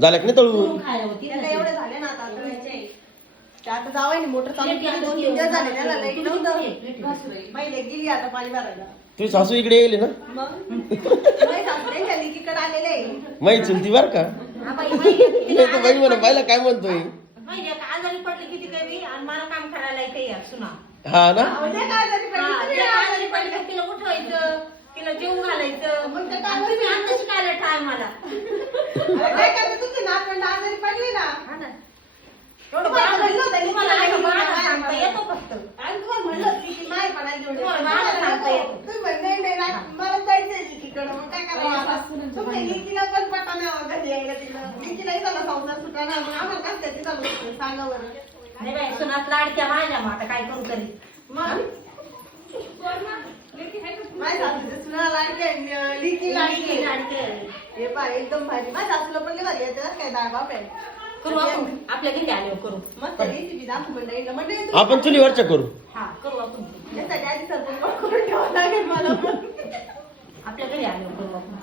झाल्या की नाही तळून? त्याला एवढे झाले ना आता तळायचे. ते आता जावं मोटर चालू केली 2-3 दिवस झाले त्याला लई नव्हतं. बाई लेक गेली आता पाणी भरायला. तुझी सासू इकडे येईल ना? मग बाई सासरे त्या लेकीकडे आलेले आहे. माही चुलती बर का? नाही तर बाई म्हणा बाईला काय म्हणतोय? आजारी पडले किती काही आणि मला काम करायला येते यार सुना. हा ना? म्हणजे काय आजारी पडली? तुम्ही आजारी पडले तिला उठवायचं, तिला जेवून घालायचं. मग ते आणि तुम्ही आता शिकायला टायमाला. अरे काय करते तुझी नातवंड आजारी पडली ना. एवढं तुम्हाला बरं म्हणलं होतं की तुम्हाला मला असं बाहेर बाळा सांगता पडायला. येतो फक्त. आणि तुम्हाला म्हणलं होतं की माहेर पडायला घेऊन ये. तुम्हाला बाळा सांगता येतो. तुम्ही म्हणले नाही ना, मला जायचंय लेकीकडं. मग काय करावं आता? तुम्ही लेकीला पण पटाना घरी यायला तिला. लेकीलाही झाला संसार सुटाना. मग आम्हाला काय त्याची चालू होतं? सांगा बरं. नाही बाई सुनात लाडक्या माझ्या मग आता काय करू तरी. मग माझ्या सासूच्या सुना लाडकी आहे, लेकी लाडकी आहे. लाडके हे पहा एकदम भारी. माझ्या सासूला पण लय भारी येतं काय डाळ बाप आहे. करू आपण आपल्या घरी आल्यावर करू. मग तरी तिची दाखवू मंडळीला मंडळी तुम्ही- आपण चुलीवरच्या करू. हा करू आपण त्यासाठी आधी सरपंच करून ठेवावं लागेल मला पण. आपल्या घरी आल्यावर करू आपण.